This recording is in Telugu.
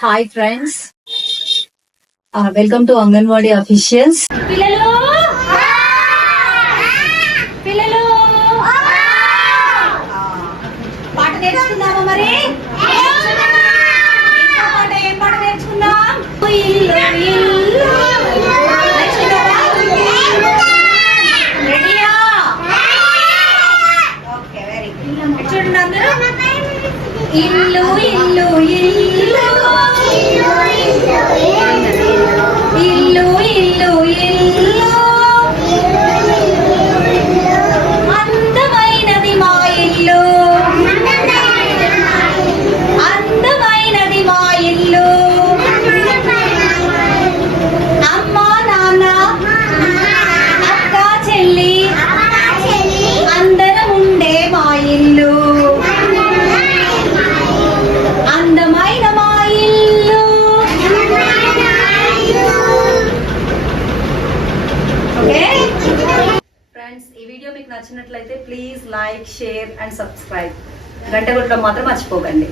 Hi friends, welcome to anganwadi officials. పిల్లలు పిల్లలు పాట నేర్చుకుందామా? మరి పాట ఏం పాట నేర్చుకుందాం? రెడీయా? Okay, very good. చూడండి అందరూ, ఇల్లు ఇల్లు ఇల్లు ఇల్లు ఇల్లు ఇల్లు అందమైనది మా ఇల్లు, అందమైనది మా ఇల్లు. అమ్మ నాన్న అక్క చెల్లి అందరం ఉండే మా ఇల్లు, అందమైన మా ఇల్లు. ఫ్రెండ్స్, ఈ వీడియో మీకు నచ్చినట్లయితే please like, share and subscribe. గంట కొట్టడం మాత్రం మర్చిపోకండి.